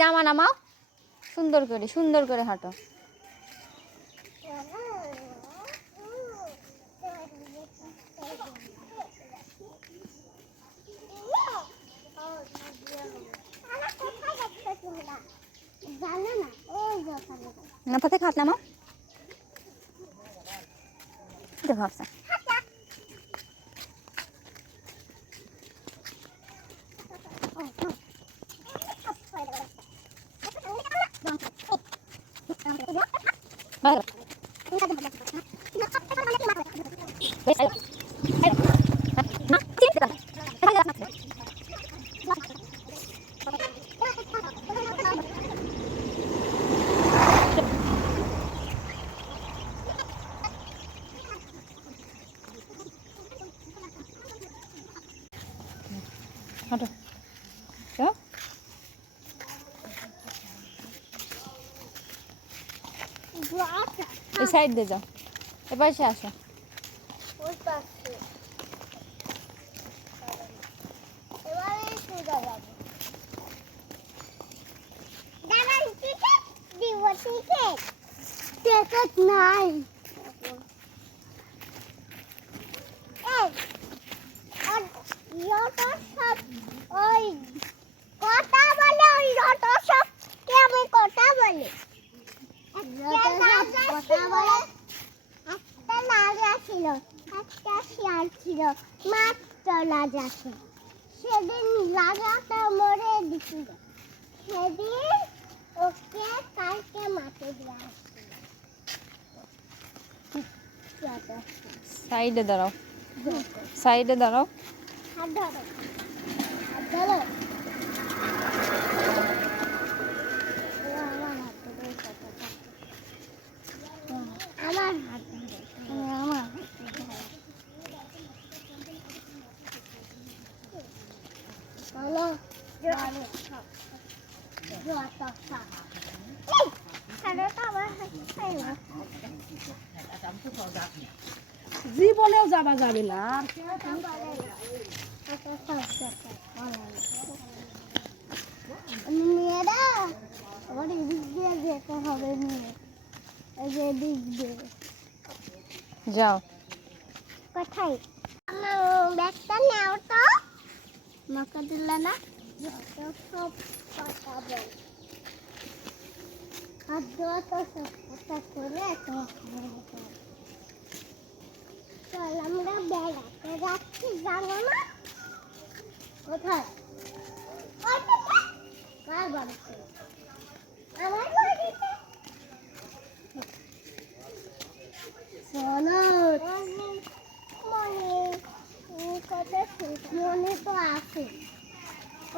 জামা নামাও, সুন্দর করে হাঁটো। মাথা থেকে হাত নামাও। ভাবছা হাঁটো, এই সাইড দিয়ে যাও, এবার সে আসো। নাই ওই কথা বলে, ওই রটো সব কেমন কথা বলে, কথা বলে। একটা লাগা ছিল, একটা শিয়াল ছিল, মাত্র লাগা ছিল। সেদিন লাগাটা মরে দিছিল, সেদিন ওকে কালকে মাঠে দেওয়া হচ্ছিল। সাইডে দাঁড়াও, সাইডে দাঁড়াও। হাত ধরো, হাত ধরো। আমার হাত ধরো, আমার চলো জীবনেও যাবা যাবে না। মেয়েরা আমার এদিক দিয়ে যেতে হবে, মেয়ে এই যে এদিক দিয়ে। যাও। কোথায়? ব্যাগটা নাও তো, মাকে দিলে না। সব কথা বল, হাত ধোয়া তো সব কথা করে চল আমরা বেড়াতে যাচ্ছি, জানো না? কোথায়? কার বাড়িতে? আমার বাড়িতে। চলো, মনে তো আছে,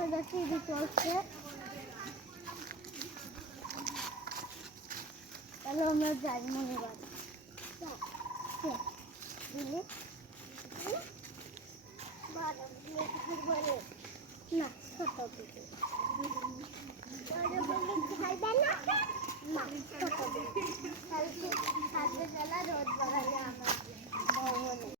ওটা টিভি চলছে। তাহলে আমরা যাই মনে বাড়ি। না ছোট দিকে না ছোট দিকে রোদ বাড়ালে আমার